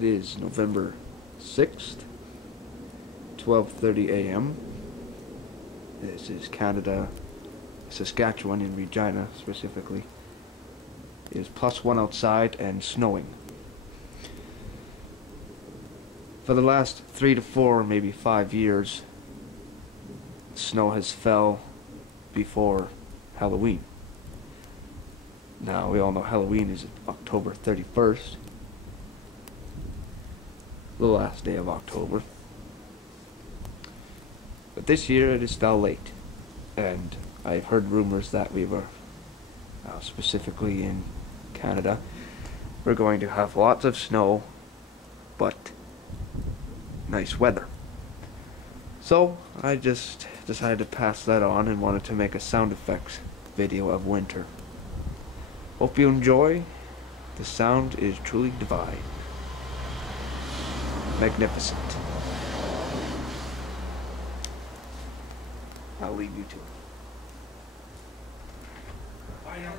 It is November 6th, 12:30 a.m. This is Canada, Saskatchewan in Regina specifically. It is +1 outside and snowing. For the last 3 to 4, maybe 5 years, snow has fell before Halloween. Now, we all know Halloween is October 31st, the last day of October. But this year it is fell late, and I've heard rumors that we were, specifically in Canada, we're going to have lots of snow, but nice weather. So I just decided to pass that on and wanted to make a sound effects video of winter. Hope you enjoy. The sound is truly divine. Magnificent. I'll leave you to it. Bye now.